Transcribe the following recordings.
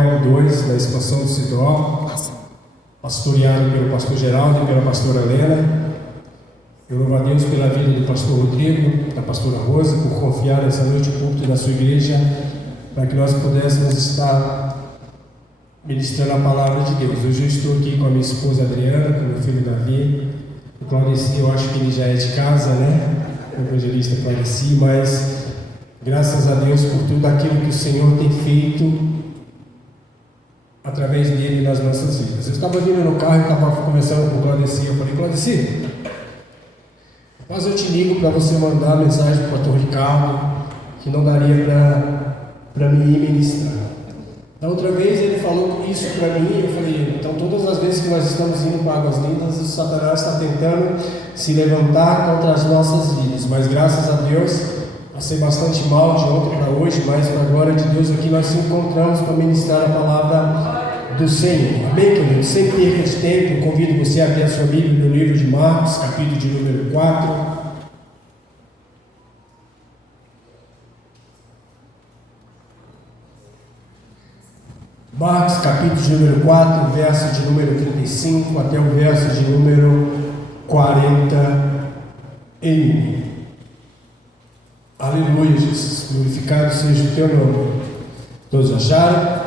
2 da expansão do Sidó, pastoreado pelo pastor Geraldo e pela pastora Helena. Eu louvo a Deus pela vida do pastor Rodrigo, da pastora Rosa, por confiar essa noite o púlpito da sua igreja, para que nós pudéssemos estar ministrando a palavra de Deus. Hoje eu estou aqui com a minha esposa Adriana, com meu filho Davi. O Claudeci, eu acho que ele já é de casa, né? O evangelista Claudeci, mas graças a Deus por tudo aquilo que o Senhor tem feito através dele nas nossas vidas. Eu estava vindo no carro e estava conversando com o Claudeci. Eu falei: Claudeci, mas eu te ligo para você mandar mensagem para o pastor Ricardo, que não daria para mim ir ministrar. Da outra vez ele falou isso para mim, eu falei: então todas as vezes que nós estamos indo para Águas Lindas, o Satanás está tentando se levantar contra as nossas vidas, mas graças a Deus, passei bastante mal de ontem para hoje, mas para a glória de Deus aqui nós nos encontramos para ministrar a palavra do Senhor. Amém, querido? Sem perda de tempo, eu convido você a abrir a sua Bíblia no livro de Marcos, capítulo de número 4. Marcos, capítulo de número 4, verso de número 35 até o verso de número 41. Aleluia, Jesus. Glorificado seja o teu nome. Todos acharam?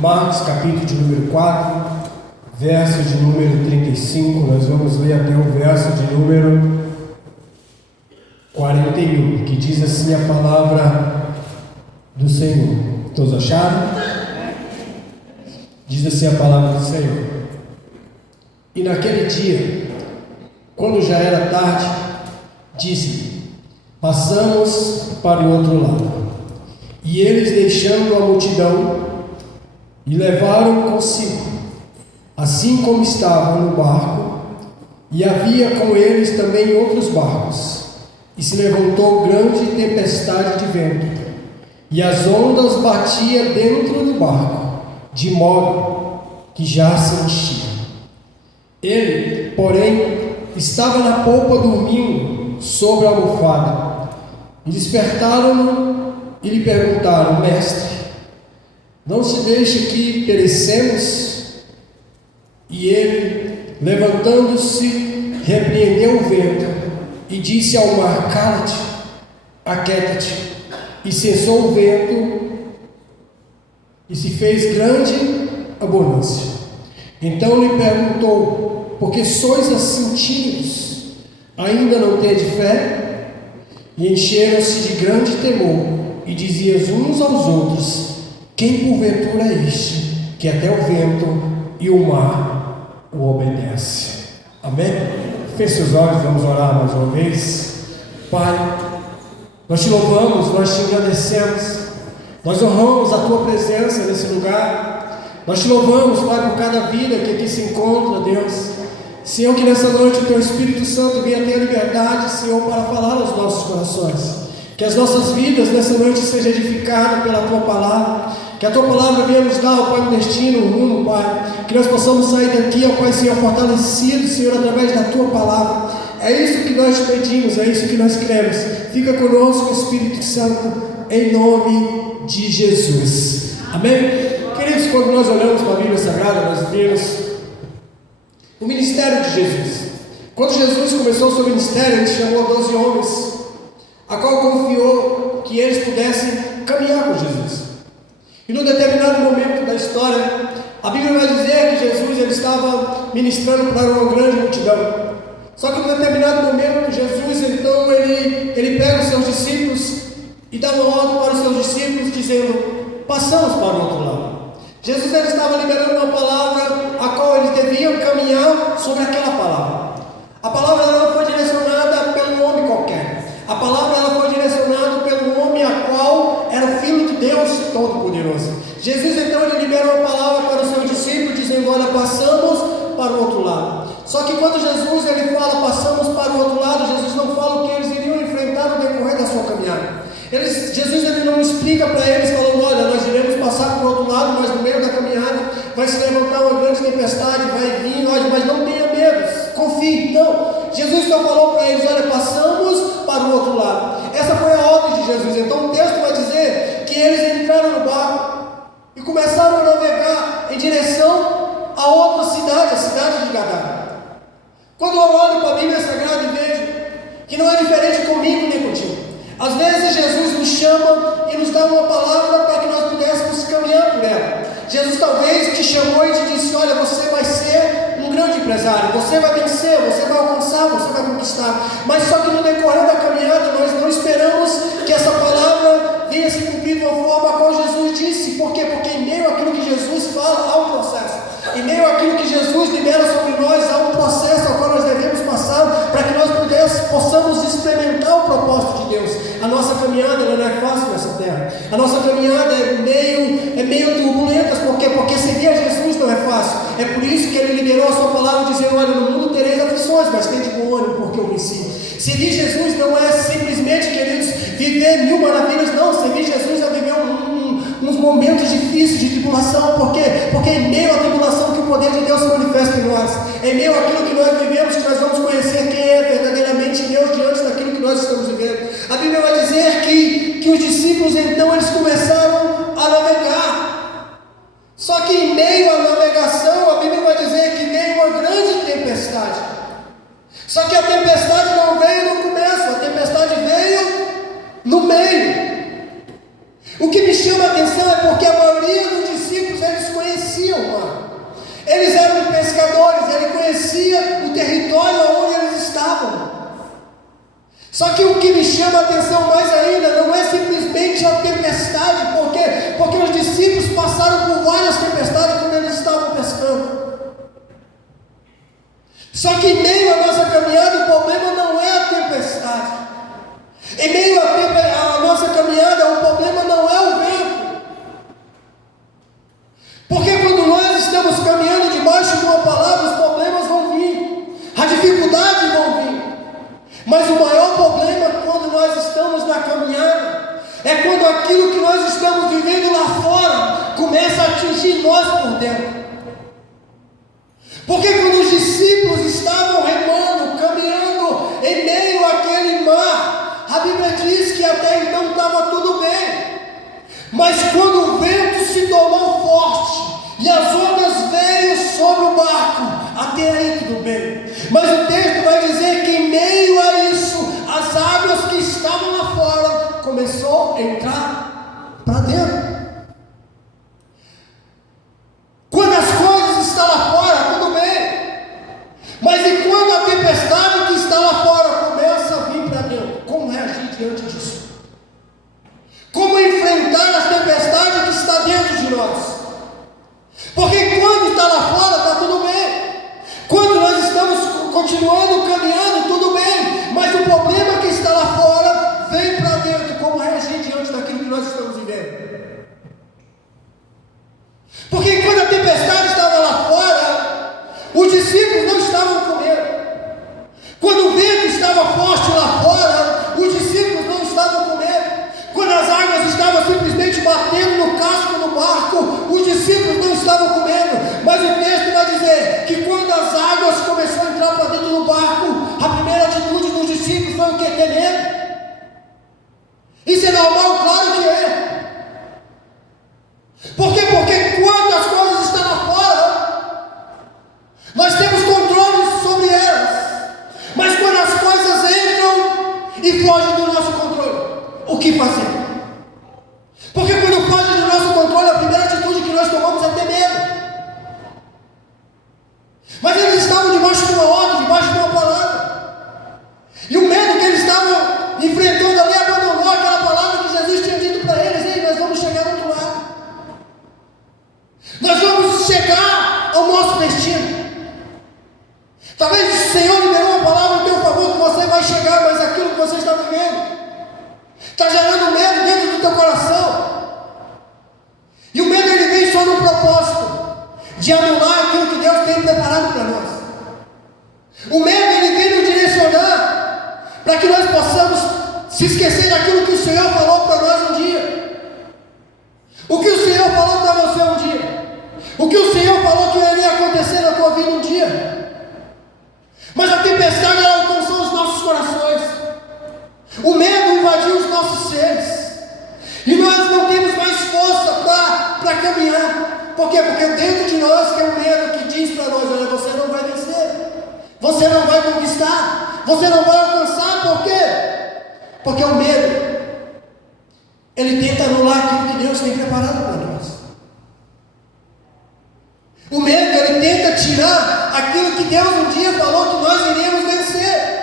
Marcos, capítulo de número 4, verso de número 35. Nós vamos ler até o verso de número 41, que diz assim a palavra do Senhor. Todos acharam? Diz assim a palavra do Senhor: E naquele dia, quando já era tarde, disse: Passamos para o outro lado. E eles, deixando a multidão, e levaram consigo, assim como estavam no barco, e havia com eles também outros barcos. E se levantou grande tempestade de vento, e as ondas batiam dentro do barco, de modo que já se enchia. Ele, porém, estava na polpa dormindo sobre a almofada. E despertaram-no e lhe perguntaram: Mestre, não se deixe que perecemos? E ele, levantando-se, repreendeu o vento e disse ao mar: Cala-te, aquieta-te. E cessou o vento e se fez grande abundância. Então lhe perguntou: Por que sois assim tímidos? Ainda não tendes fé? E encheram-se de grande temor e diziam uns aos outros: Quem porventura é este, que até o vento e o mar o obedece? Amém? Feche seus olhos, vamos orar mais uma vez. Pai, nós te louvamos, nós te agradecemos, nós honramos a tua presença nesse lugar. Nós te louvamos, Pai, por cada vida que aqui se encontra, Deus. Senhor, que nessa noite o teu Espírito Santo venha ter a liberdade, Senhor, para falar aos nossos corações. Que as nossas vidas nessa noite sejam edificadas pela tua palavra. Que a tua palavra venha nos dar, ó Pai, um destino, um rumo, Pai. Que nós possamos sair daqui, ó Pai, Senhor, fortalecidos, Senhor, através da tua palavra. É isso que nós te pedimos, é isso que nós queremos. Fica conosco, Espírito Santo, em nome de Jesus. Amém? Queridos, quando nós olhamos para a Bíblia Sagrada, nós vemos o ministério de Jesus. Quando Jesus começou o seu ministério, ele chamou 12 homens, a qual confiou que eles pudessem caminhar com Jesus. E num determinado momento da história, a Bíblia vai dizer que Jesus ele estava ministrando para uma grande multidão. Só que num determinado momento, Jesus então ele pega os seus discípulos e dá uma ordem para os seus discípulos, dizendo: Passamos para o outro lado. Jesus ele estava liberando uma palavra a qual eles deviam caminhar sobre aquela palavra. A palavra ela não foi direcionada pelo homem qualquer. A palavra ela foi direcionada pelo homem a qual era o Filho de Deus Todo-Poderoso. Jesus então ele liberou a palavra para os seus discípulos, dizendo: Olha, passamos para o outro lado. Só que quando Jesus ele fala passamos para o outro lado, Jesus não fala o que eles iriam enfrentar no decorrer da sua caminhada. Jesus ele não explica para eles falando: olha, nós iremos passar para o outro lado, mas no meio da caminhada vai se levantar uma grande tempestade, vai vir, olha, mas não tenha medo, confie. Não, Jesus só falou para eles: olha, passamos para o outro lado. Essa foi a ordem de Jesus. Então o texto vai dizer que eles entraram no barco e começaram a navegar em direção a outra cidade, a cidade de Gadara. Quando eu olho para a Bíblia Sagrada e vejo que não é diferente comigo nem contigo. Às vezes Jesus nos chama e nos dá uma palavra para que nós pudéssemos caminhar por ela. Jesus talvez te chamou e te disse: olha, você vai ser um grande empresário, você vai vencer, você vai alcançar, você vai conquistar. Mas só que no decorrer da caminhada nós não esperamos que essa palavra venha se cumprir de uma forma a qual Jesus disse. Por quê? Porque em meio àquilo que Jesus fala há um processo. Em meio àquilo que Jesus libera sobre nós há um processo ao qual nós devemos passar para que nós possamos experimentar o propósito de Deus. A nossa caminhada não é fácil nessa terra. A nossa caminhada é meio turbulenta. Por quê? Porque seguir a Jesus não é fácil. É por isso que Ele liberou a sua palavra dizendo: olha, no mundo tereis aflições, mas tende bom ânimo, porque eu venci. Seguir Jesus não é simplesmente, queridos, viver mil maravilhas. Não, seguir Jesus é viver uns momentos difíceis de tribulação. Por quê? Porque é em meio à tribulação que o poder de Deus se manifesta em nós. É em meio àquilo que nós vivemos que nós vamos conhecer quem é verdadeiramente Deus diante daquilo que nós estamos vivendo. A Bíblia vai dizer que os discípulos então eles começaram a navegar. Só que em meio à navegação a Bíblia vai dizer que veio uma grande tempestade. Só que a tempestade não veio no começo, a tempestade veio no meio. O que me chama a atenção é porque a maioria dos discípulos eles conheciam o mar. Eles eram pescadores, ele conhecia o território onde eles estavam. Só que o que me chama a atenção mais ainda não é simplesmente a tempestade. Por quê? Porque os discípulos passaram por várias tempestades quando eles estavam pescando. Só que em meio à nossa caminhada o problema não é a tempestade. Em meio à nossa caminhada o problema não é o vento. Porque quando nós estamos caminhando debaixo de uma palavra, os problemas vão vir, a dificuldade vão vir. Mas o maior problema quando nós estamos na caminhada é quando aquilo que nós estamos vivendo lá fora começa a atingir nós por dentro. Porque quando os discípulos estavam remando, caminhando em meio àquele mar, a Bíblia diz que até então estava tudo bem. Mas quando o vento se tornou forte e as ondas veio sobre o barco, até aí tudo bem. Mas o texto vai dizer que em meio a isso, as águas que estavam lá fora começou a entrar para dentro. Quando as coisas estão lá fora, tudo bem. Mas e quando a tempestade que está lá fora começa a vir para dentro? Como reagir diante disso? Como enfrentar as tempestades que está dentro de nós? Porque quando está lá fora, está tudo bem. Quando nós estamos continuando caminhando, tudo bem. Mas o problema que está lá fora vem para dentro. Como reagir diante daquilo que nós estamos vivendo? Porque quando a tempestade estava lá fora, os discípulos não estavam com medo. Quando o vento estava forte lá fora, os discípulos não estavam com medo. Quando as águas estavam simplesmente batendo no casco do barco, os discípulos não estavam com medo. Mas o texto vai dizer que quando as águas começaram a entrar para dentro do barco, a primeira atitude dos discípulos foi o que? Ter medo. Isso é normal? Claro que é. Por quê? Porque quando as coisas estão lá fora, nós temos controle sobre elas. Mas quando as coisas entram e fogem do nosso controle, o que fazer? Porque quando foge do nosso controle, a primeira atitude que nós tomamos é ter medo. Mas eles estavam debaixo de uma ordem, debaixo de uma palavra. E o medo que eles estavam enfrentando ali abandonou aquela palavra que Jesus tinha dito para eles: ei, nós vamos chegar do outro lado. Nós vamos chegar ao nosso destino. Talvez o Senhor liberou uma palavra em teu favor que você vai chegar, mas aquilo que você está vivendo está gerando medo dentro do teu coração. E o medo ele vem só no propósito de anular aquilo que Deus tem preparado para nós. O medo ele vem nos direcionar para que nós possamos se esquecer daquilo que o Senhor falou para nós um dia. O que o Senhor falou para você um dia. O que o Senhor falou que iria acontecer na tua vida um dia. Mas a tempestade ela alcançou os nossos corações. O medo invadiu os nossos seres. E nós não temos mais força para caminhar. Por quê? Porque dentro de nós tem um medo que diz para nós: olha, você não vai vencer, você não vai conquistar, você não vai alcançar. Por quê? Porque o medo, ele tenta anular aquilo que Deus tem preparado para nós. O medo, ele tenta tirar aquilo que Deus um dia falou que nós iríamos vencer.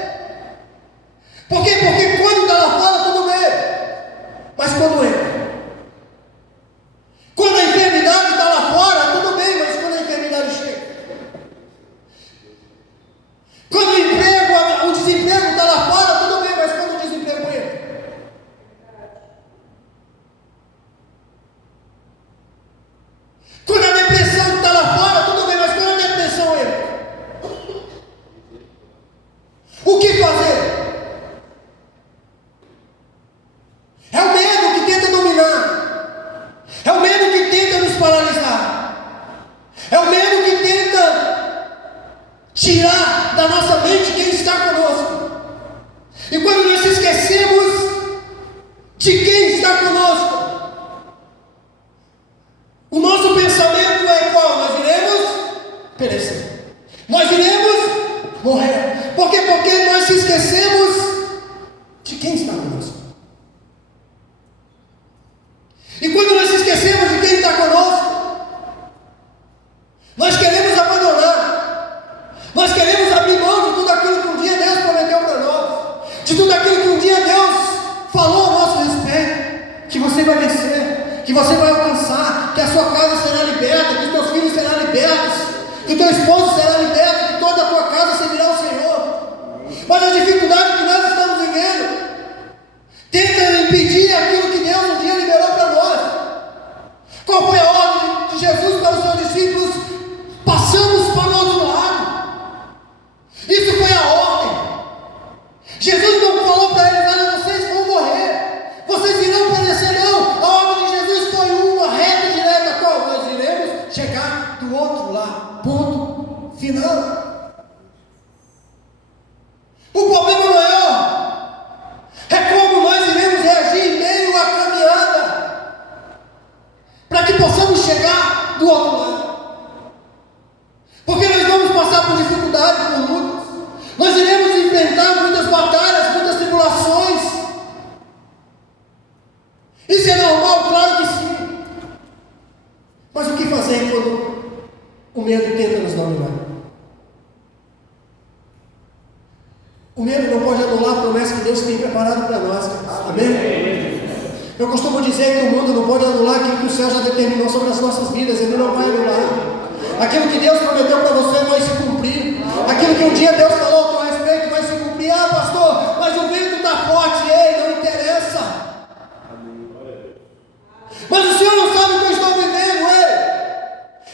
Por quê? Porque quando está lá fora, tudo bem. Mas quando entra, quando a enfermidade está lá fora, tudo bem, mas quando a enfermidade chega, quando o desemprego está lá fora, tudo bem, mas quando o desemprego entra, quando a depressão está lá fora, tudo bem, mas quando a depressão entra, o que fazer? É o medo que tenta dominar, é o medo que tenta nos paralisar, é o medo que tenta tirar da nossa mente quem está conosco. E quando nós esquecemos de quem está conosco, o nosso pensamento é qual? Nós iremos perecer, nós iremos morrer. Por quê? Porque nós esquecemos de quem está conosco. E quando nós esquecemos de quem está conosco, nós queremos abandonar, nós queremos abrir mão de tudo aquilo que um dia Deus prometeu para nós, de tudo aquilo que um dia Deus falou a nosso respeito, que você vai vencer, que você vai alcançar, que a sua casa será liberta, que os teus filhos serão libertos, que o teu esposo será liberto, que toda a tua casa servirá ao Senhor. Mas a dificuldade que nós estamos vivendo tenta impedir aquilo que Deus um dia liberou para nós. Qual foi a ordem de Jesus para os seus discípulos? Passamos para o outro lado. Isso foi a ordem. Jesus não falou para eles: olha, vocês vão morrer, vocês irão perecer. Não, a ordem de Jesus foi uma reta direta. Qual? Nós iremos chegar do outro lado. Ponto final. O problema maior é como nós iremos reagir em meio à caminhada, para que possamos chegar do outro lado. Porque nós vamos passar por dificuldades, por lutas, nós iremos enfrentar muitas batalhas, muitas tribulações. Isso é normal? Claro que sim. Mas o que fazer quando o medo tenta nos dominar? O medo não pode anular a promessa que Deus tem preparado para nós. Amém? Eu costumo dizer que o mundo não pode anular aquilo que o céu já determinou sobre as nossas vidas. Ele não vai anular. Aquilo que Deus prometeu para você vai se cumprir. Aquilo que um dia Deus falou a teu respeito vai se cumprir. Ah, pastor, mas o vento está forte. Ei, não interessa. Mas o Senhor não sabe o que eu estou vivendo. Ei,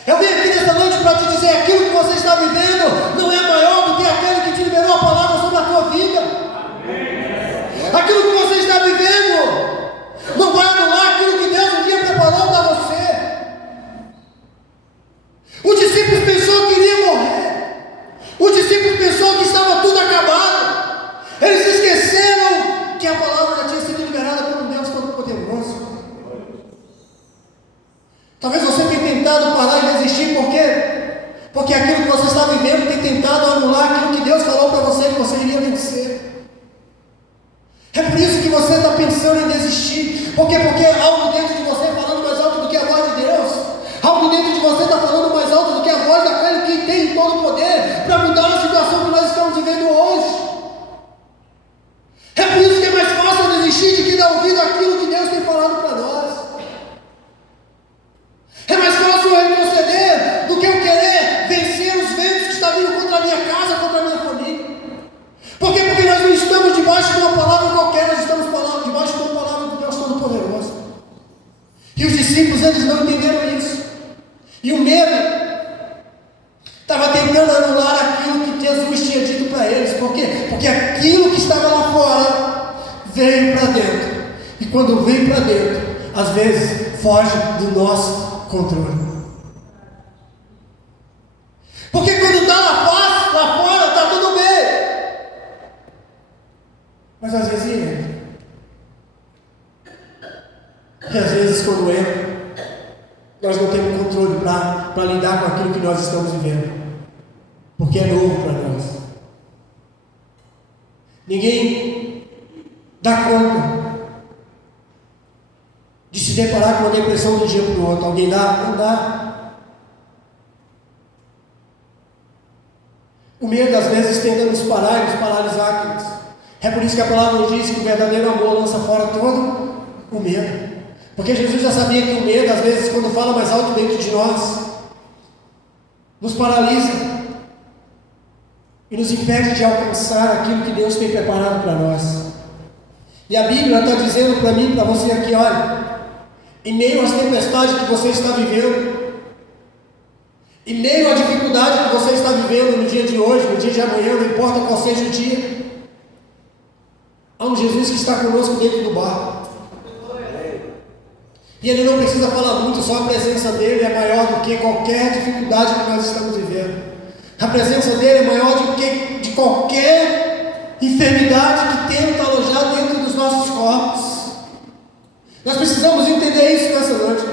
eu vim aqui nessa noite para te dizer: aquilo que você está vivendo não é maior do que aquele que te liberou a palavra sobre a tua vida. Aquilo que você está vivendo não vai anular aquilo que Deus um dia preparou para você. Os discípulos pensou que iria morrer. Os discípulos pensou que estava tudo acabado. Eles esqueceram que a palavra já tinha sido liberada por um Deus Todo-Poderoso. Talvez você tenha tentado parar e desistir. Por quê? Porque aquilo que você está vivendo tem tentado anular aquilo que Deus falou para você que você iria vencer. É por isso que você está pensando em desistir. Por quê? Porque algo dentro de você falando mais alto do que a voz de Deus. Algo dentro de você está falando mais alto do que a voz daquele que tem todo o poder para mudar a situação que nós estamos vivendo hoje. É por isso que é mais fácil desistir de que dar ouvido àquilo que Deus tem falado para nós. É mais fácil eu retroceder do que eu querer vencer os ventos que estão vindo contra a minha casa, contra a minha família. Por quê? Porque nós não estamos debaixo de uma palavra qualquer, nós estamos debaixo de uma palavra do Deus Todo-Poderoso. E os discípulos, eles não entenderam isso. E o medo estava tentando anular aquilo que Jesus tinha dito para eles. Por quê? Porque aquilo que estava lá fora veio para dentro. E quando vem para dentro, às vezes foge do nosso controle. Porque quando está lá fora, está tudo bem. Mas às vezes entra. E às vezes quando entra, nós não temos controle para lidar com aquilo que nós estamos vivendo, porque é novo para nós. Ninguém dá conta de se deparar com uma depressão de um dia para o outro. Alguém dá? Não dá. O medo às vezes tenta nos parar e nos paralisar. É por isso que a palavra nos diz que o verdadeiro amor lança fora todo o medo. Porque Jesus já sabia que o medo, às vezes, quando fala mais alto dentro de nós, nos paralisa e nos impede de alcançar aquilo que Deus tem preparado para nós. E a Bíblia está dizendo para mim, para você aqui, olha, em meio às tempestades que você está vivendo, em meio à dificuldade que você está vivendo no dia de hoje, no dia de amanhã, não importa qual seja o dia, há um Jesus que está conosco dentro do barco. E Ele não precisa falar muito, só a presença dEle é maior do que qualquer dificuldade que nós estamos vivendo. A presença dEle é maior do que de qualquer enfermidade que tenta alojar dentro dos nossos corpos. Nós precisamos entender isso nessa noite.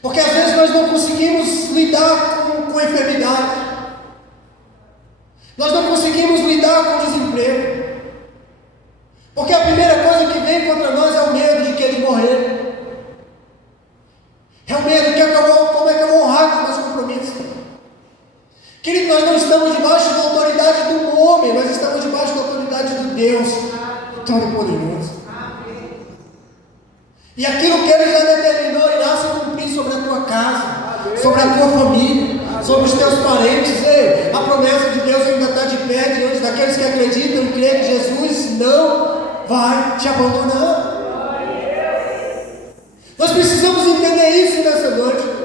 Porque às vezes nós não conseguimos lidar com a enfermidade. Nós não conseguimos lidar com o desemprego. Porque a primeira coisa que vem contra nós é o medo de que? De morrer. É o medo de como é que eu vou honrar os meus compromissos. Querido, nós não estamos debaixo da autoridade do homem, nós estamos debaixo da autoridade de Deus Todo-Poderoso. E aquilo que Ele já determinou irá se cumprir sobre a tua casa, sobre a tua família, sobre os teus parentes. Ei, a promessa de Deus ainda está de pé diante daqueles que acreditam e creem que Jesus não vai te abandonar. Nós precisamos entender isso nessa noite.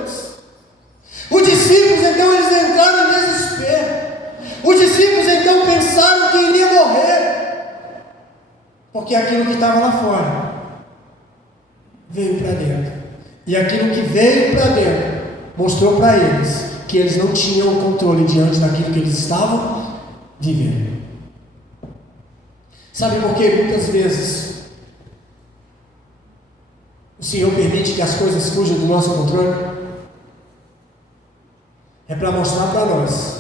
Os discípulos então eles entraram em desespero. Os discípulos então pensaram que iria morrer, porque aquilo que estava lá fora veio para dentro. E aquilo que veio para dentro mostrou para eles que eles não tinham controle diante daquilo que eles estavam vivendo. Sabe por que muitas vezes o Senhor permite que as coisas fujam do nosso controle? É para mostrar para nós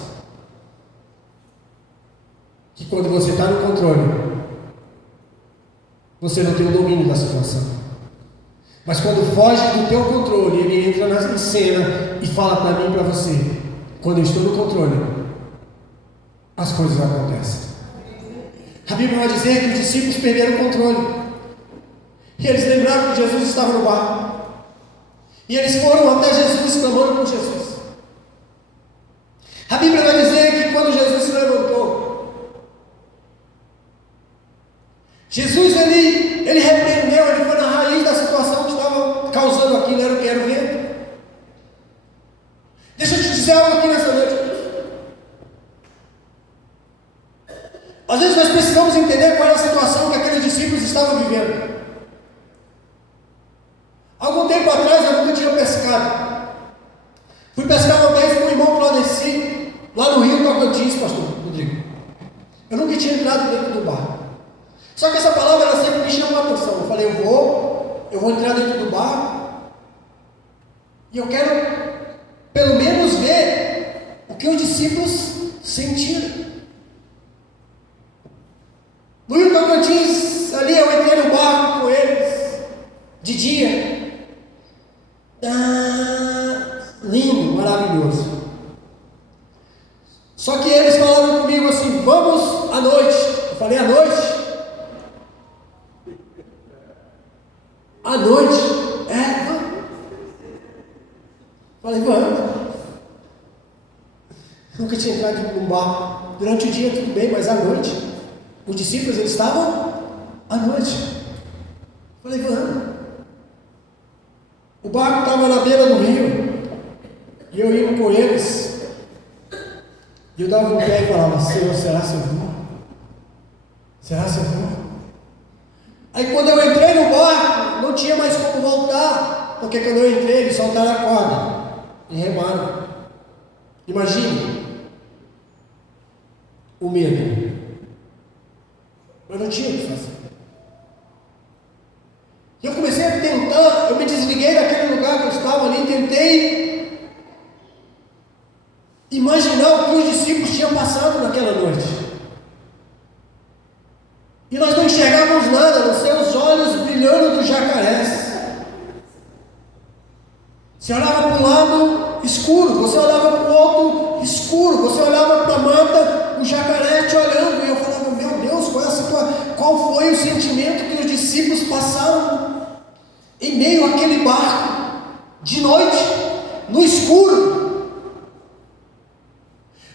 que quando você está no controle, você não tem o domínio da situação. Mas quando foge do teu controle, Ele entra na cena e fala para mim e para você: quando eu estou no controle, as coisas acontecem. A Bíblia vai dizer que os discípulos perderam o controle. E eles lembraram que Jesus estava no barco. E eles foram até Jesus, clamando por Jesus. A Bíblia vai dizer que quando Jesus se levantou, Jesus ele repreendeu, ele foi na raiz da situação que estava causando aquilo, era o que era o vento. Deixa eu te dizer algo aqui nessa noite. Às vezes nós precisamos entender qual é a situação que aqueles discípulos estavam vivendo. Algum tempo atrás eu nunca tinha pescado. Fui pescar uma vez com o irmão Claudeci, lá no Rio Tocantins, pastor Rodrigo. Eu nunca tinha entrado dentro do barco. Só que essa palavra ela sempre me chamou a atenção. Eu falei, eu vou entrar dentro do barco e eu quero pelo menos ver o que os discípulos sentiram. No Rio Tocantins, ali eu entrei no barco com eles, de dia. Lindo, maravilhoso. Só que eles falaram comigo assim, vamos à noite. Eu falei, à noite? À noite? Vamos. Falei, vamos. Nunca tinha entrado num barco. Durante o dia tudo bem, mas à noite, os discípulos eles estavam à noite. Falei, vamos. O barco estava na beira do rio, e eu ia com eles, e eu dava um pé e falava, Senhor, será que eu vou? Será que eu vou? Aí quando eu entrei no barco, não tinha mais como voltar, porque quando eu entrei, eles soltaram a corda, e remaram. Imagine o medo. Eu não tinha o que fazer. E eu comecei a tentar, eu me desliguei daquele lugar que eu estava, estava ali, tentei imaginar o que os discípulos tinham passado naquela noite. E nós não enxergávamos nada, a não ser os olhos brilhando dos jacarés. Você olhava para um lado escuro, você olhava para o outro escuro, você olhava para a mata, o jacaré te olhando, e eu falava, meu Deus, qual foi o sentimento que os discípulos passaram em meio àquele barco, de noite, no escuro?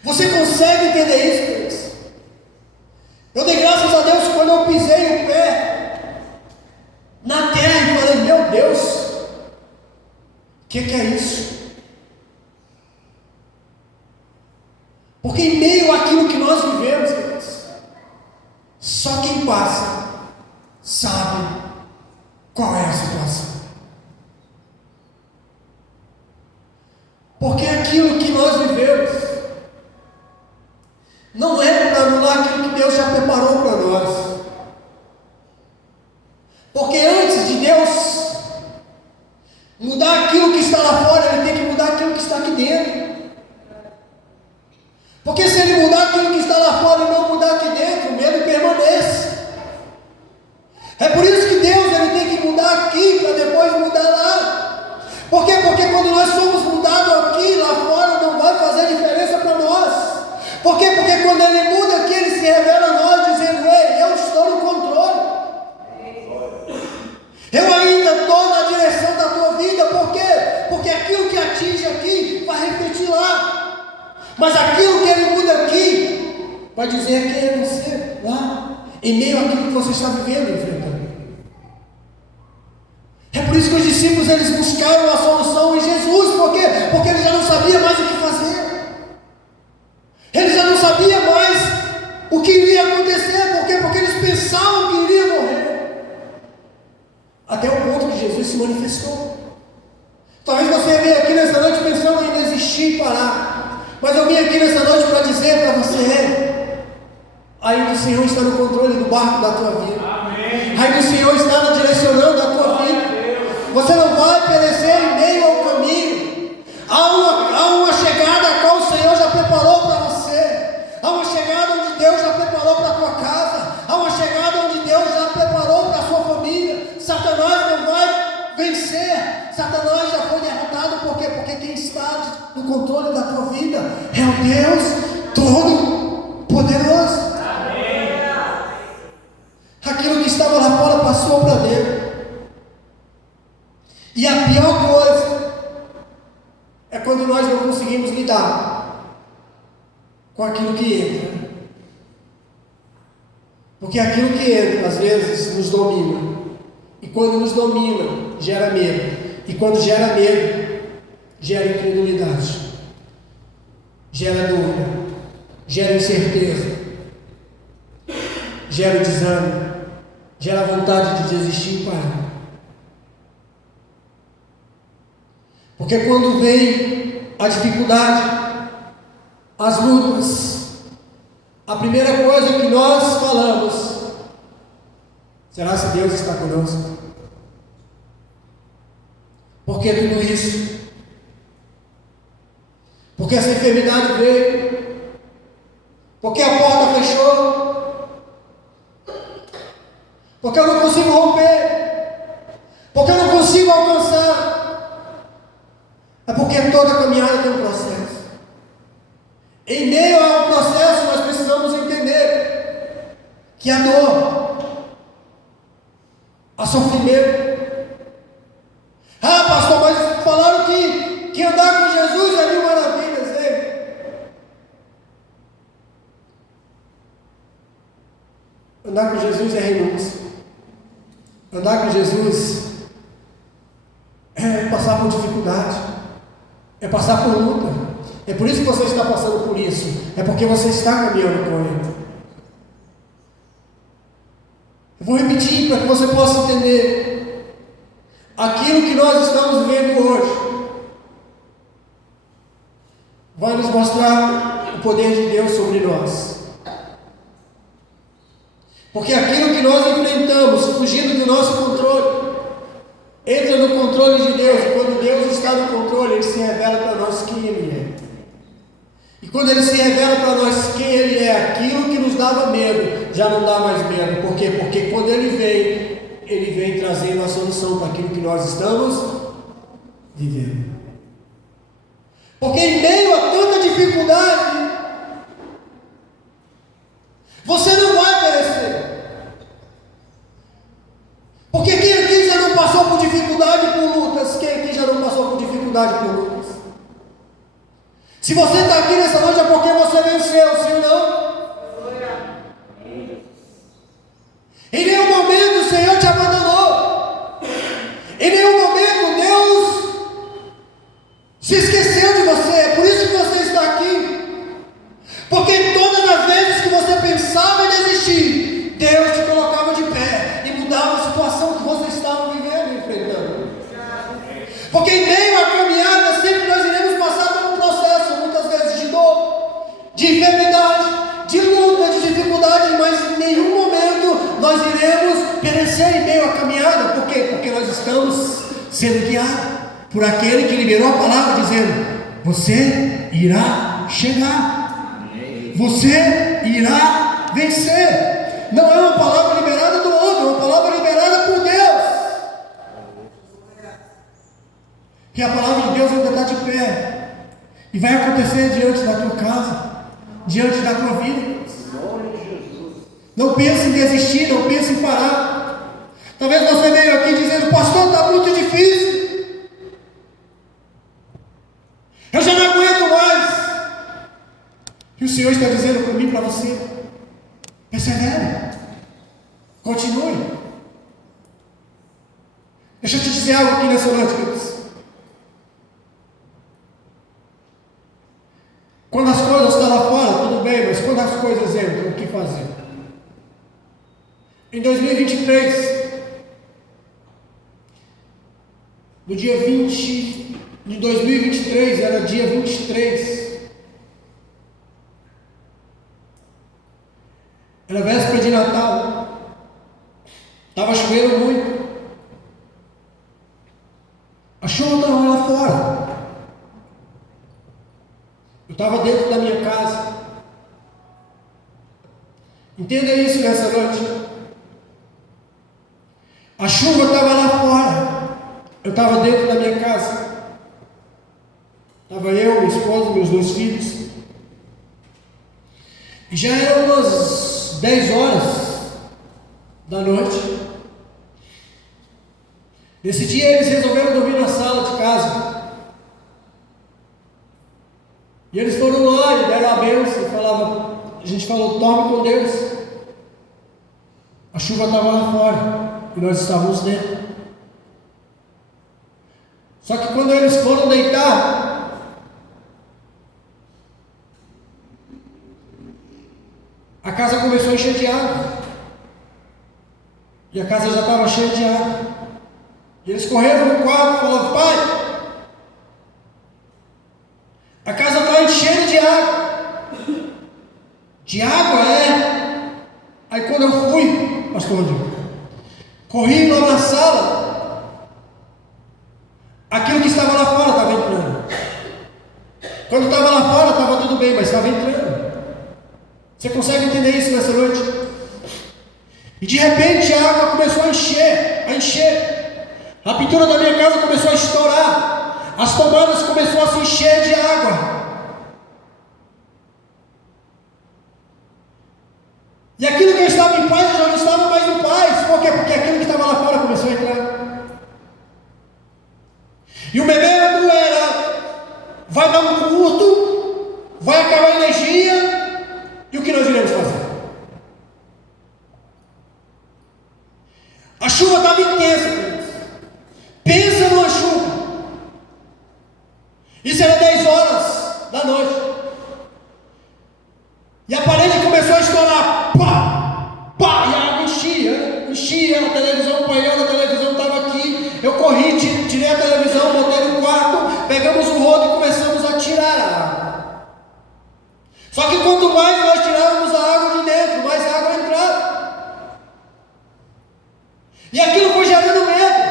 Você consegue entender isso, queridos? Eu dei graças a Deus quando eu pisei o pé na terra e falei, meu Deus, o que é isso? Porque em meio àquilo que nós vivemos, queridos, só quem passa sabe qual é a situação. Porque aquilo que nós vivemos não é para anular aquilo que Deus já preparou para nós. Porque antes de Deus mudar aquilo que está lá fora, Ele tem que mudar aquilo que está aqui dentro. Porque se Ele mudar aquilo que está lá fora e não mudar aqui dentro, o medo permanece. É por isso que Deus Ele tem que mudar aqui para depois mudar lá. Por quê? Porque quando nós somos mudados aqui, lá fora não vai fazer diferença para nós. Por quê? Porque quando Ele muda aqui, Ele se revela a nós dizendo, ei, eu estou no controle. Eu ainda estou na direção da tua vida. Por quê? Porque aquilo que atinge aqui vai refletir lá. Mas aquilo que Ele muda aqui vai dizer quem é você lá, em meio àquilo que você está vivendo, enfrentando. É por isso que os discípulos eles buscaram a solução em Jesus. Por quê? Porque eles já não sabiam mais o que fazer. Eles já não sabiam mais o que iria acontecer. Por quê? Porque eles pensavam que iria morrer. Até o ponto que Jesus se manifestou. Talvez você venha aqui nessa noite pensando em desistir e parar. Mas eu vim aqui nessa noite para dizer para você, ainda o Senhor está no controle do barco da tua vida. Amém. Ainda o Senhor está direcionando a tua vida. Você não vai perecer em meio ao caminho. Há uma chegada a qual o Senhor já preparou para você. Há uma chegada onde Deus já preparou para a tua casa. Há uma chegada onde Deus já preparou para a sua família. Satanás não vai vencer. Satanás já foi derrotado. Por quê? Porque quem está no controle da tua vida é o Deus Todo-Poderoso. Aquilo que estava lá fora passou para dentro. E a pior coisa é quando nós não conseguimos lidar com aquilo que entra. Porque aquilo que entra às vezes nos domina. E quando nos domina, gera medo. E quando gera medo, gera incredulidade, gera dúvida, gera incerteza, gera desânimo, gera vontade de desistir e parar. Porque quando vem a dificuldade, as lutas, a primeira coisa que nós falamos, será se Deus está conosco? Por que tudo isso? Porque essa enfermidade veio? Porque a porta fechou? Porque eu não consigo romper? Porque eu não consigo alcançar? É porque toda caminhada tem um processo. Em meio ao processo nós precisamos entender que a dor, a sofrimento. Ah, pastor, mas falaram que andar com Jesus é mil maravilhas, hein? Andar com Jesus é renúncia. Andar com Jesus é passar por dificuldade, é passar por luta. É por isso que você está passando por isso. É porque você está caminhando com Ele. Eu vou repetir para que você possa entender. Aquilo que nós estamos vivendo hoje vai nos mostrar o poder de Deus sobre nós. Porque aquilo que nós enfrentamos, fugindo do nosso controle, entra no controle controle de Deus, e quando Deus está no controle, Ele se revela para nós quem Ele é. E quando Ele se revela para nós quem Ele é, aquilo que nos dava medo, já não dá mais medo. Por quê? Porque quando Ele vem trazendo a solução para aquilo que nós estamos vivendo. Porque em meio a tanta dificuldade, você não vai perecer. Porque quem aqui já não passou por dificuldade e por lutas? Quem aqui já não passou por dificuldade e por lutas? Se você está aqui nessa noite é porque você venceu, sim ou não? Em nenhum momento o Senhor te abandonou. Em nenhum momento Deus se esqueceu de você. É por isso que você está aqui. Porque todas as vezes que você pensava em desistir, Deus te colocava de pé e mudava a situação que você estava vivendo e enfrentando. Porque em meio à caminhada sempre nós iremos passar por um processo, muitas vezes de dor, de enfermidade, de luta, de dificuldade, mas em nenhum momento nós iremos perecer em meio à caminhada. Por quê? Porque nós estamos sendo guiados por aquele que liberou a palavra dizendo: você irá chegar, você irá vencer. Não é uma palavra liberada do homem, é uma palavra liberada por Deus. E a palavra de Deus ainda está de pé e vai acontecer diante da tua casa, diante da tua vida. Não pense em desistir, não pense em parar. Talvez você veio aqui dizendo: pastor, está muito difícil, eu já não aguento mais. E o Senhor está dizendo para mim e para você: persevere, continue. Deixa eu te dizer algo aqui nessa noite, queridos. Quando as coisas estão lá fora, tudo bem, mas quando as coisas entram, o que fazer? Em 2023, no dia 20 de 2023, era dia 23, era véspera de Natal, estava chovendo muito, a chuva estava lá fora, eu estava dentro da minha casa. Entenda isso nessa noite. A chuva estava lá fora, eu estava dentro da minha casa. Estava eu, minha esposa, meus 2 filhos. E já eram umas 10 horas da noite. Nesse dia eles resolveram dormir na sala de casa. E eles foram lá e deram a bênção e falavam, a gente falou: dorme com Deus. A chuva estava lá fora e nós estávamos dentro. Só que quando eles foram deitar, a casa começou a encher de água. E a casa já estava cheia de água. E eles correram no quarto e falaram: pai, a casa está enchendo de água. De água é. Aí quando eu fui, pastor Rodrigo, corri lá na sala, aquilo que estava lá fora estava entrando. Quando estava lá fora estava tudo bem, mas estava entrando. Você consegue entender isso nessa noite? E de repente a água começou a encher, a encher. A pintura da minha casa começou a estourar. As tomadas começaram a se encher de água. E aquilo que eu estava em paz, eu já não estava mais em paz. Por quê? Porque aquilo que estava lá fora começou a entrar. E o medo era: vai dar um curto, vai acabar a energia, e o que nós iremos fazer? A chuva estava intensa, queridos. Pensa numa chuva. Isso era 10 horas da noite. E a parede começou a estourar. Pá! Pá! E a água enchia, a televisão, o painel da televisão estava aqui. Eu corri, tirei a televisão, botei no quarto, pegamos o rodo e começamos a tirar a água. Só que quanto mais nós tirávamos a água de dentro, mais a água entrava. E aquilo foi gerando medo.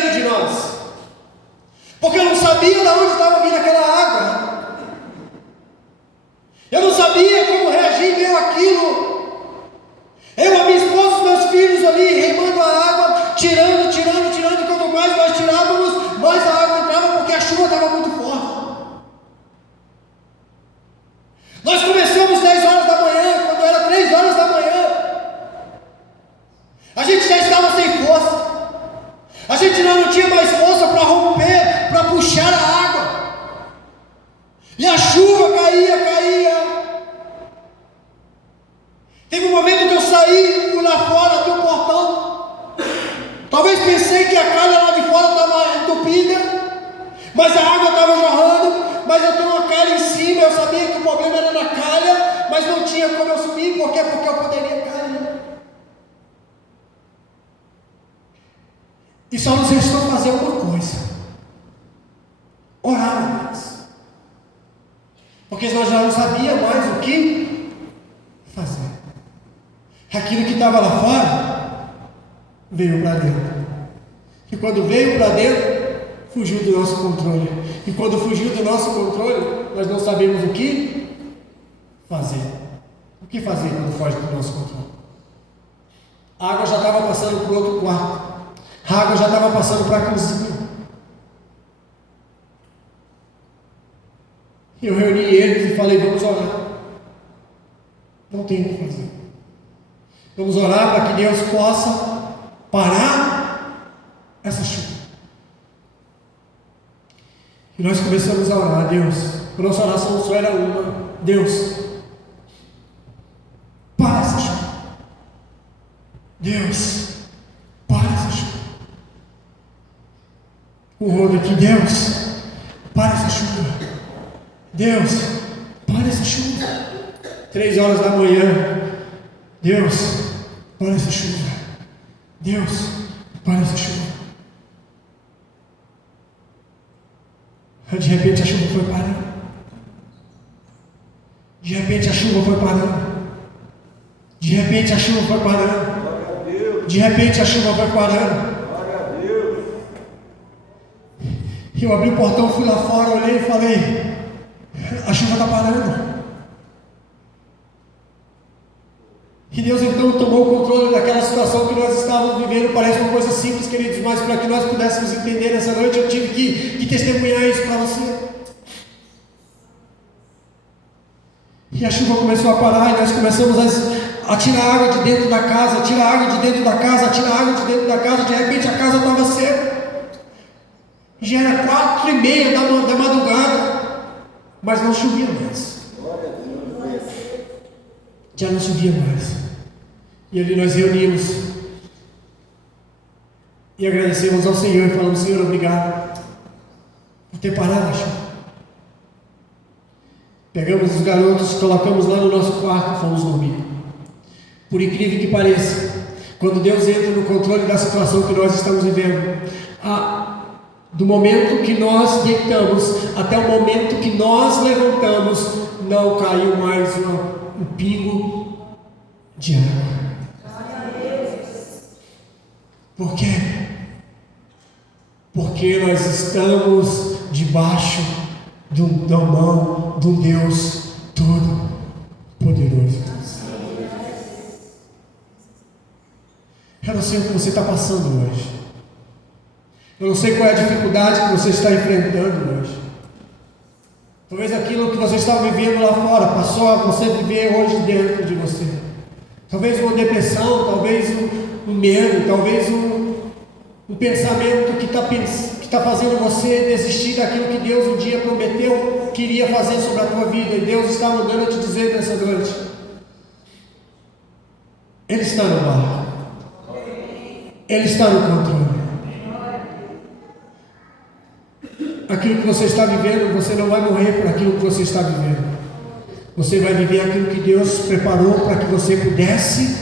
dentro de nós. Porque eu não sabia de onde estava vindo aquela água. Eu não sabia como reagir meio aquilo. Eu, a minha esposa, os meus filhos ali, remando a água, tirando. Quanto mais nós tirávamos, mais a água entrava, porque a chuva estava muito forte. Nós começamos 10 horas da manhã, quando era 3 horas da manhã. A gente já estava sem força. A gente não tinha mais força para romper, para puxar a água. E a chuva caía. Teve um momento que eu saí, fui lá fora, abri o portão. Talvez pensei que a calha lá de fora estava entupida, mas a água estava jorrando, mas eu tenho uma calha em cima. Eu sabia que o problema era na calha, mas não tinha como eu subir. Por quê? Porque eu poderia cair. E só nos restou fazer uma coisa: orar mais. Porque nós já não sabíamos mais o que fazer. Aquilo que estava lá fora veio para dentro. E quando veio para dentro, fugiu do nosso controle. E quando fugiu do nosso controle, nós não sabemos o que fazer. O que fazer quando foge do nosso controle? A água já estava passando para o outro quarto. A água já estava passando para a cozinha. Eu reuni eles e falei: vamos orar. Não tem o que fazer. Vamos orar para que Deus possa parar essa chuva. E nós começamos a orar: Deus, a nossa oração só era uma: Deus, para essa chuva. Deus, para essa chuva. O rodo aqui: Deus, para essa chuva. Deus, para essa chuva. 3 horas da manhã: Deus, para essa chuva. Deus, para essa chuva. De repente a chuva foi parando. De repente a chuva foi parando. De repente a chuva foi parando. De repente a chuva foi parando. Eu abri o portão, fui lá fora, olhei e falei: a chuva está parando. Que Deus então tomou o controle daquela situação que nós estávamos vivendo. Parece uma coisa simples, queridos, mas para que nós pudéssemos entender nessa noite, eu tive que testemunhar isso para você. E a chuva começou a parar, e nós começamos a tirar água de dentro da casa, tirar água de dentro da casa, tirar água de dentro da casa. De repente a casa estava seca. Já era 4:30 da madrugada, mas não chovia mais. Já não chovia mais. E ali nós reunimos e agradecemos ao Senhor e falamos: Senhor, obrigado por ter parado a chuva. Pegamos os garotos, colocamos lá no nosso quarto e fomos dormir. Por incrível que pareça, quando Deus entra no controle da situação que nós estamos vivendo, do momento que nós deitamos até o momento que nós levantamos, não caiu mais um pingo de água. Por quê? Porque nós estamos debaixo da mão de um Deus Todo-Poderoso. Eu não sei o que você está passando hoje. Eu não sei qual é a dificuldade que você está enfrentando hoje. Talvez aquilo que você está vivendo lá fora passou a você viver hoje dentro de você. Talvez uma depressão, talvez um medo, talvez um pensamento que está fazendo você desistir daquilo que Deus um dia prometeu que iria fazer sobre a tua vida. E Deus está mandando eu te dizer nessa noite: Ele está no barco. Ele está no controle. Aquilo que você está vivendo, você não vai morrer por aquilo que você está vivendo. Você vai viver aquilo que Deus preparou para que você pudesse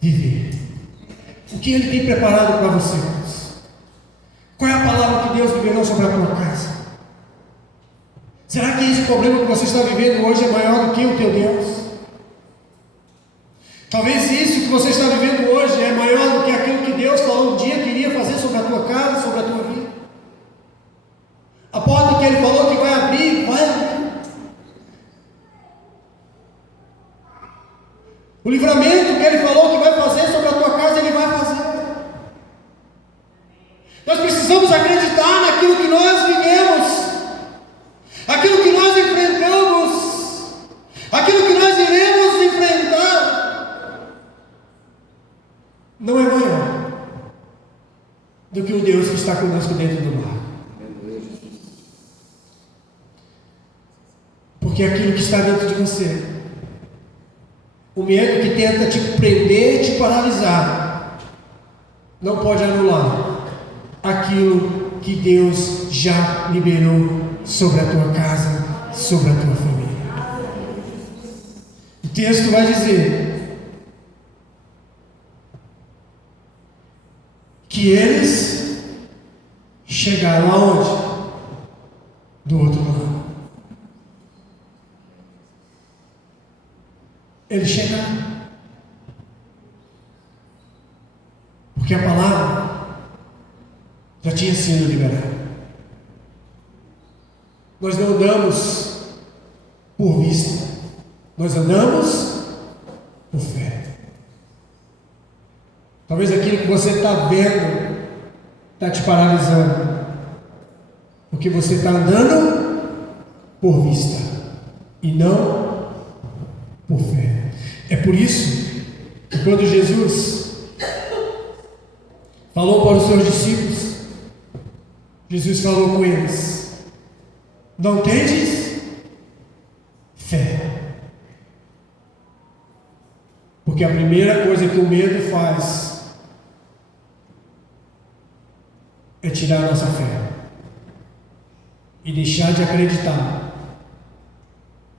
viver. O que Ele tem preparado para você? Qual é a palavra que Deus liberou sobre a tua casa? Será que esse problema que você está vivendo hoje é maior do que o teu Deus? Talvez isso que você está vivendo hoje é maior do que aquilo que Deus falou um dia que iria fazer sobre a tua casa. A porta que Ele falou que vai abrir, vai abrir. O livramento que Ele falou que vai fazer sobre a tua casa, Ele vai fazer. Nós precisamos acreditar naquilo que nós vivemos, aquilo que nós enfrentamos, aquilo que nós iremos enfrentar, não é maior do que o Deus que está conosco dentro do mar. Porque aquilo que está dentro de você, o medo que tenta te prender, te paralisar, não pode anular aquilo que Deus já liberou sobre a tua casa, sobre a tua família. O texto vai dizer que eles chegaram aonde? Do outro lado. Eles chegaram. Porque a palavra já tinha sido liberada. Nós não andamos por vista, nós andamos por fé. Talvez aquilo que você está vendo está te paralisando, porque você está andando por vista e não por fé. É por isso que quando Jesus falou para os seus discípulos, Jesus falou com eles: não tendes fé. Porque a primeira coisa que o medo faz é tirar a nossa fé e deixar de acreditar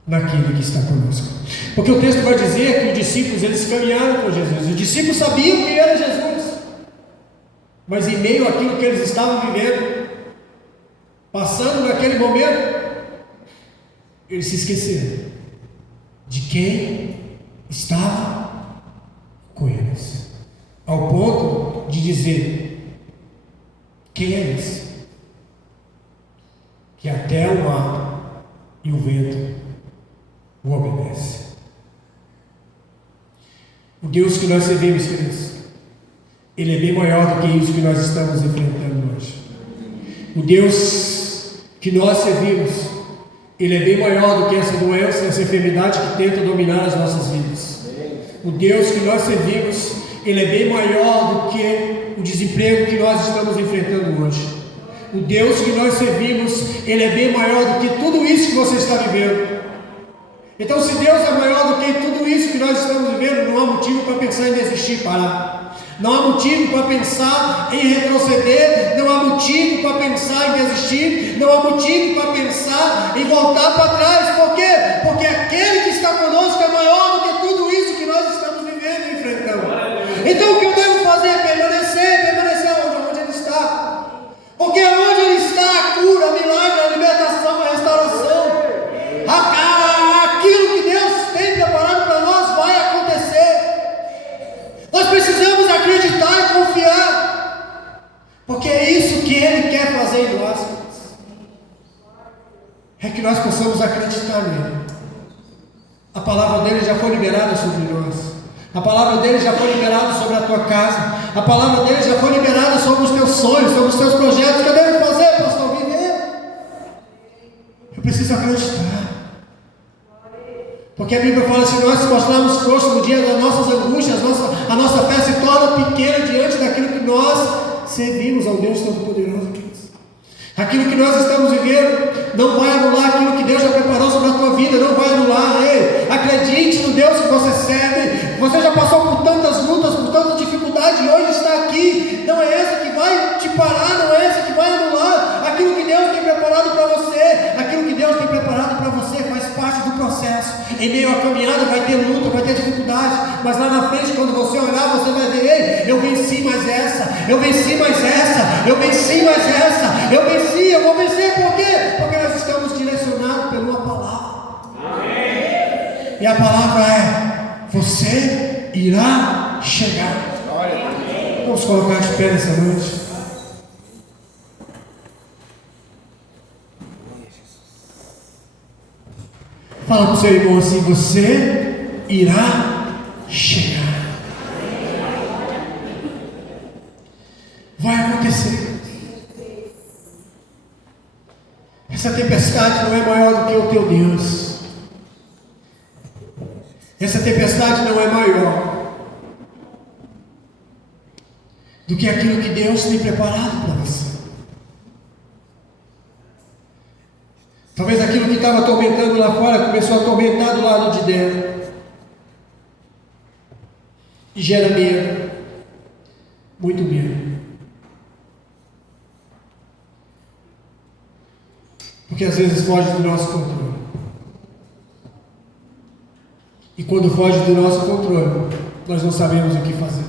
naquele que está conosco. Porque o texto vai dizer que os discípulos, eles caminharam com Jesus. Os discípulos sabiam quem era Jesus, mas em meio àquilo que eles estavam vivendo, passando naquele momento, eles se esqueceram de quem estava com eles, ao ponto de dizer: quem é esse que até o mar e o vento o obedece? O Deus que nós servimos, queridos, Ele é bem maior do que isso que nós estamos enfrentando hoje. O Deus que nós servimos, Ele é bem maior do que essa doença, essa enfermidade que tenta dominar as nossas vidas. O Deus que nós servimos, Ele é bem maior do que o desemprego que nós estamos enfrentando hoje. O Deus que nós servimos, Ele é bem maior do que tudo isso que você está vivendo. Então, se Deus é maior do que tudo isso que nós estamos vivendo, não há motivo para pensar em desistir e parar. Não há motivo para pensar em retroceder, não há motivo para pensar em desistir, não há motivo para pensar em voltar para trás. Por quê? Porque aquele que está conosco é maior do que tudo isso que nós estamos vivendo e enfrentando. Então o que eu devo fazer é permanecer onde Ele está. Porque onde Ele está, a cura, o milagre, a libertação, a restauração, aquilo que Deus tem preparado para nós vai acontecer. Nós precisamos acreditar e confiar, porque é isso que Ele quer fazer em nós. É que nós possamos acreditar nele. A palavra dele já foi liberada sobre nós. A palavra dele já foi liberada sobre a tua casa. A palavra dele já foi liberada sobre os teus sonhos, sobre os teus projetos. O que eu devo fazer, pastor? Viver. Eu preciso acreditar. Porque a Bíblia fala: se nós se mostrarmos frouxos no dia das nossas angústias, a nossa fé se torna pequena diante daquilo que nós servimos ao Deus Todo-Poderoso. Aquilo que nós estamos vivendo não vai anular aquilo que Deus já preparou sobre a tua vida, não vai anular. Ei, acredite no Deus que você serve. Você já passou por tantas lutas, por tantas dificuldades, e hoje está aqui. Não é essa que vai te parar, não é essa que vai anular aquilo que Deus tem preparado para você. Aquilo que Deus tem preparado para você faz parte do processo. Em meio à caminhada vai ter luta, vai ter dificuldade, mas lá na frente, quando você olhar, você vai ver: ei, eu venci mais essa, eu venci mais essa, eu venci mais essa, eu venci, eu vou vencer. Por quê? Porque nós estamos direcionados pela palavra. Amém. E a palavra é: você irá chegar. Vamos colocar de pé nessa noite. Fala para o seu irmão assim: você irá chegar. Vai acontecer. Essa tempestade não é maior do que o teu Deus. Essa tempestade não é maior do que aquilo que Deus tem preparado para você. Talvez aquilo que estava atormentando lá fora começou a atormentar do lado de dentro. E gera medo. Muito medo. Porque às vezes foge do nosso controle. E quando foge do nosso controle, nós não sabemos o que fazer.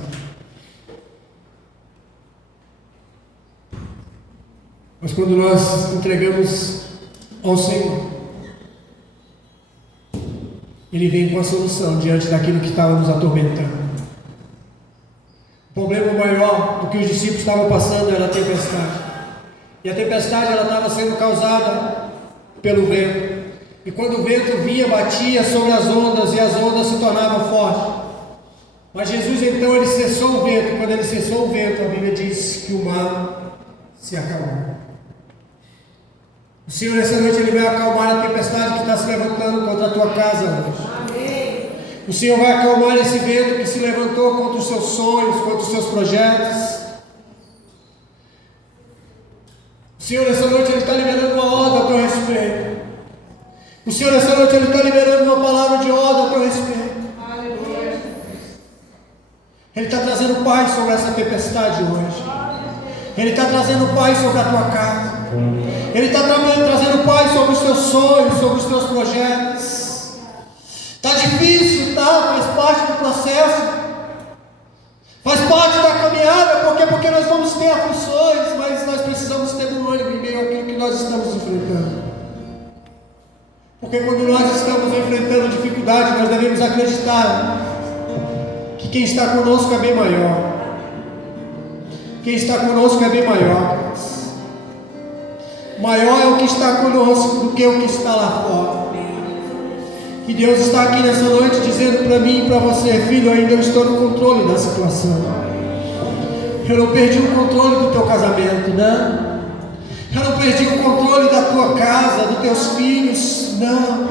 Mas quando nós entregamos ao Senhor, Ele vem com a solução diante daquilo que estava nos atormentando. O problema maior do que os discípulos estavam passando era a tempestade. E a tempestade ela estava sendo causada pelo vento. E quando o vento vinha, batia sobre as ondas, e as ondas se tornavam fortes. Mas Jesus então ele cessou o vento. Quando ele cessou o vento, a Bíblia diz que o mar se acalmou. O Senhor nessa noite ele vai acalmar a tempestade que está se levantando contra a tua casa hoje. O Senhor vai acalmar esse vento que se levantou contra os seus sonhos, contra os seus projetos. O Senhor nessa noite ele está liberando uma ordem a teu respeito. O Senhor nessa noite ele está liberando uma palavra de ordem a teu respeito. Ele está trazendo paz sobre essa tempestade hoje. Ele está trazendo paz sobre a tua casa. Ele está trazendo paz sobre os teus sonhos, sobre os teus projetos. Está difícil, tá? Faz parte do processo. Faz parte da caminhada, porque nós vamos ter aflições, mas nós precisamos ter um ânimo em meio àquilo que nós estamos enfrentando. Porque quando nós estamos enfrentando dificuldade, nós devemos acreditar que quem está conosco é bem maior. Quem está conosco é bem maior. Maior é o que está conosco do que o que está lá fora. E Deus está aqui nessa noite dizendo para mim e para você: filho, eu ainda estou no controle da situação. Eu não perdi o controle do teu casamento, não. Eu não perdi o controle da tua casa, dos teus filhos, não.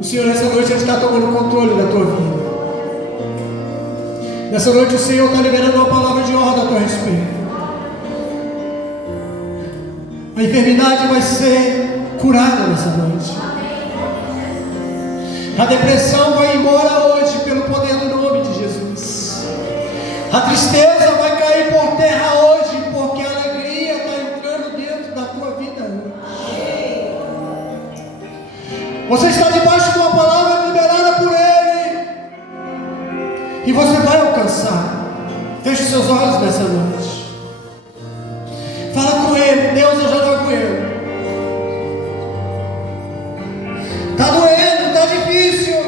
O Senhor nessa noite ele está tomando o controle da tua vida. Nessa noite o Senhor está liberando uma palavra de ordem a teu respeito. A enfermidade vai ser curada nessa noite. A depressão vai embora hoje pelo poder do nome de Jesus. A tristeza vai cair por terra hoje, porque a alegria está entrando dentro da tua vida hoje. Você está debaixo de uma palavra liberada por Ele, e você vai alcançar. Feche os seus olhos nessa noite. Fala com Ele: Deus, eu já não aguento. Está doendo, está difícil.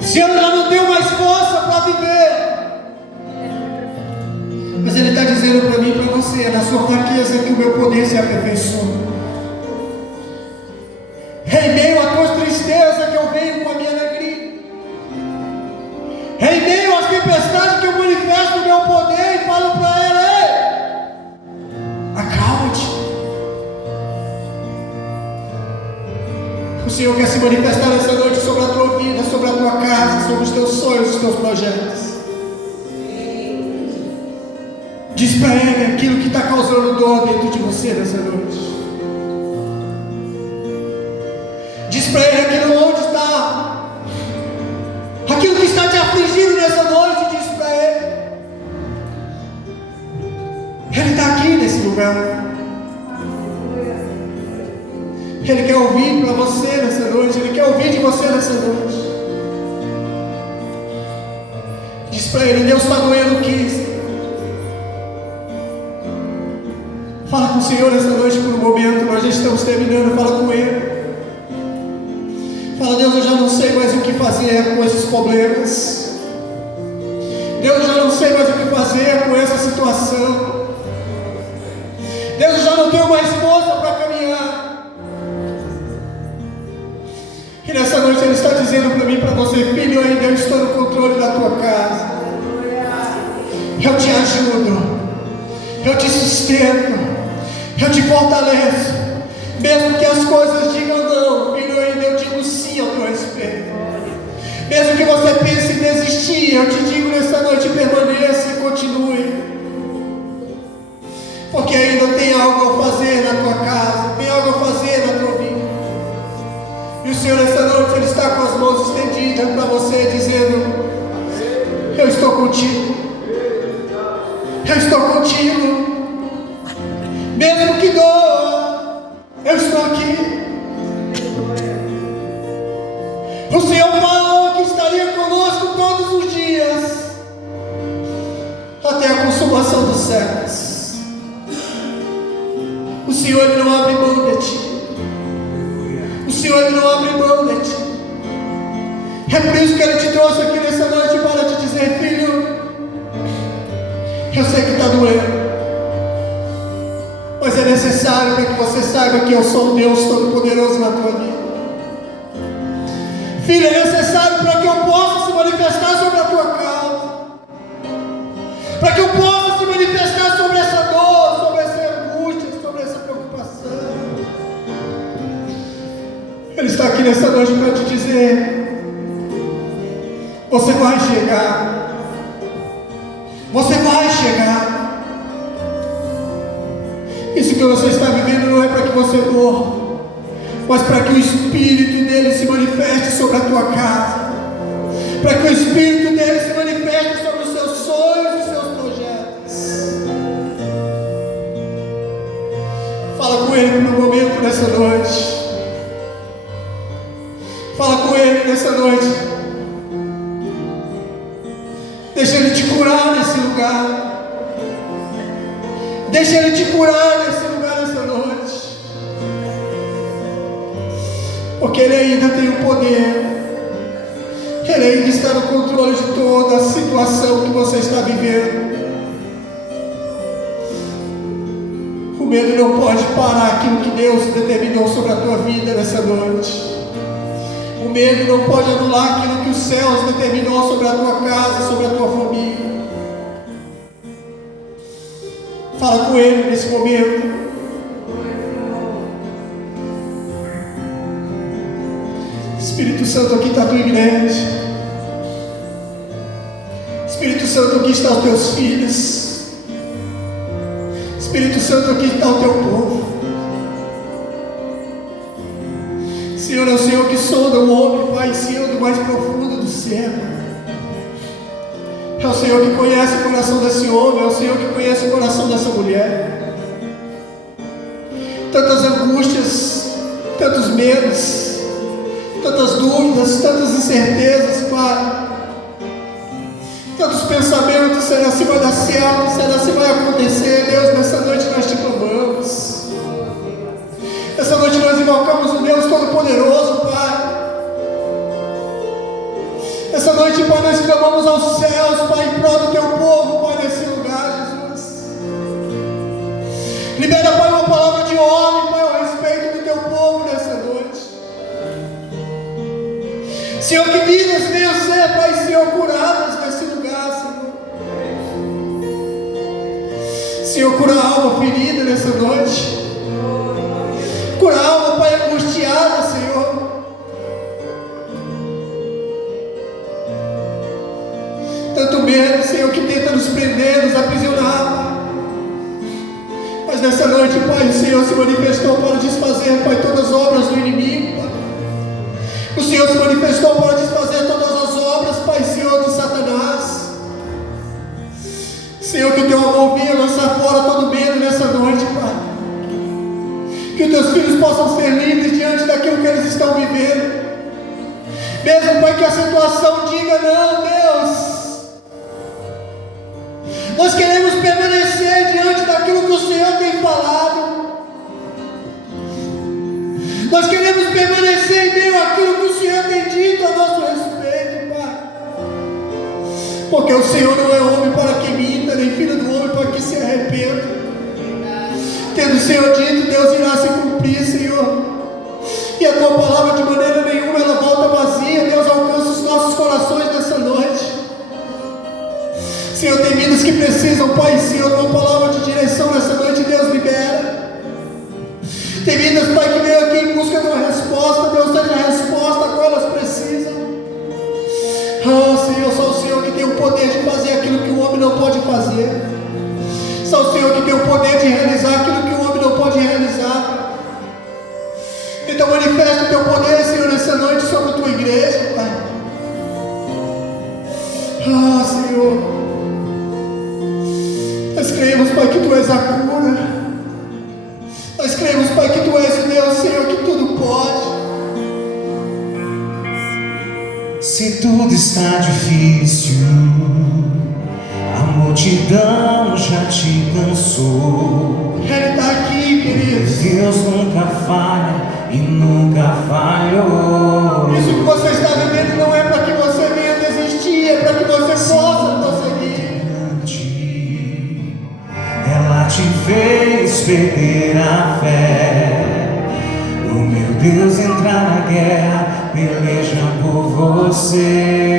Se eu já não tenho mais força para viver. Mas Ele está dizendo para mim e para você: é na sua fraqueza que o meu poder se aperfeiçoa. É em meio à tua tristeza que eu venho com a minha alegria. É em meio às tempestades que eu manifesto o meu poder e falo para Ele: acalma-te. O Senhor quer se manifestar nessa noite sobre a tua vida, sobre a tua casa, sobre os teus sonhos, os teus projetos. Diz para Ele aquilo que está causando dor dentro de você nessa noite. Diz para Ele aquilo onde está, aquilo que está te afligindo nessa noite. Diz para Ele. Ele está aqui nesse lugar. Ele quer ouvir para você nessa noite. Ele quer ouvir de você nessa noite. Diz para Ele: Deus, está doendo o que? Fala com o Senhor nessa noite por um momento. Nós já estamos terminando. Fala com Ele. Fala: Deus, eu já não sei mais o que fazer com esses problemas. Deus, eu já não sei mais o que fazer com essa situação. Deus, eu já não tenho mais força para caminhar. E nessa noite Ele está dizendo para mim, para você: filho, eu ainda estou no controle da tua casa. Eu te ajudo, eu te sustento, eu te fortaleço. Mesmo que as coisas digam não, filho, eu digo sim ao teu respeito. Mesmo que você pense em desistir, eu te digo nessa noite: permaneça e continue. Porque ainda tem algo a fazer na tua casa, tem algo a fazer na tua vida. E o Senhor nessa noite Ele está com as mãos estendidas para você, dizendo: eu estou contigo. Eu estou contigo. Mesmo que doa, eu estou aqui. O Senhor falou que estaria conosco todos os dias, até a consumação dos séculos. O Senhor, Ele não abre mão de ti. O Senhor, Ele não abre mão de ti. É por isso que Ele te trouxe aqui nessa noite para te dizer: filho, eu sei que está doendo, mas é necessário para que você saiba que eu sou o Deus Todo-Poderoso na tua vida. Filho, é necessário para que eu possa se manifestar sobre a tua causa, para que eu possa se manifestar sobre essa dor, sobre essa angústia, sobre essa preocupação. Ele está aqui nessa noite para te dizer: você vai chegar. Você vai chegar. Isso que você está vivendo não é para que você morra, mas para que o Espírito dele se manifeste sobre a tua casa, para que o Espírito dele se manifeste sobre os seus sonhos e os seus projetos. Fala com Ele por um momento nessa noite. Fala com Ele nessa noite. Deixa Ele te curar nesse lugar. Deixa Ele te curar nesse lugar nessa noite. Porque Ele ainda tem o poder. Ele ainda está no controle de toda a situação que você está vivendo. O medo não pode parar aquilo que Deus determinou sobre a tua vida nessa noite. O medo não pode anular aquilo que os céus determinou sobre a tua casa, sobre a tua família. Fala com Ele nesse momento. Espírito Santo, aqui está a tua igreja. Espírito Santo, aqui estão os teus filhos. Espírito Santo, aqui está o teu povo. Senhor, é o Senhor que sonda o homem, Pai, Senhor, do mais profundo do céu. É o Senhor que conhece o coração desse homem, é o Senhor que conhece o coração dessa mulher. Tantas angústias, tantos medos, tantas dúvidas, tantas incertezas, Pai. Tantos pensamentos: será se vai dar certo, será se vai acontecer. Deus, nessa noite nós te clamamos. Essa noite nós invocamos o Deus Todo-Poderoso, Pai. Essa noite, Pai, nós clamamos aos céus, Pai, em prol do teu povo, Pai, nesse lugar, Jesus. Libera, Pai, uma palavra de ordem, Pai, a respeito do teu povo nessa noite. Senhor, que vidas venham ser, Pai, Senhor, curadas nesse lugar, Senhor. Senhor, cura a alma ferida nessa noite. Cura a alma, Pai, angustiada, Senhor. Tanto medo, Senhor, que tenta nos prender, nos aprisionar. Mas nessa noite, Pai, o Senhor se manifestou para desfazer, Pai, todas as obras do inimigo, Pai. O Senhor se manifestou para desfazer todas as obras, Pai, Senhor, de Satanás. Senhor, que o teu amor venha lançar fora todo medo nessa noite, Pai. Que os teus filhos possam ser livres diante daquilo que eles estão vivendo. Mesmo, Pai, que a situação diga não, Deus. Nós queremos permanecer diante daquilo que o Senhor tem falado. Nós queremos permanecer em meio àquilo que o Senhor tem dito a nosso respeito, Pai. Porque o Senhor não é homem para que minta, nem filho do homem para que se arrependa. Tendo o Senhor dito Senhor, tem vidas que precisam, Pai, Senhor, uma palavra de direção nessa noite, Deus, libera. Tem vidas, Pai, que veio aqui em busca de uma resposta, Deus, seja a resposta a qual elas precisam. Senhor, só o Senhor que tem o poder de fazer aquilo que o homem não pode fazer. Só o Senhor que tem o poder de realizar aquilo que o homem não pode realizar. Então manifesta o teu poder, Senhor, nessa noite sobre a tua igreja, Pai. Senhor, nós cremos, Pai, que tu és a cura. Nós cremos, Pai, que tu és o Deus, Senhor, que tudo pode. Se tudo está difícil, a multidão já te cansou. Ele está aqui, querido. Deus nunca falha e nunca falhou. Isso que você está vivendo não é para que você venha desistir, é para que você possa prosseguir. Ela te fez perder a fé. O meu Deus entrar na guerra, peleja por você.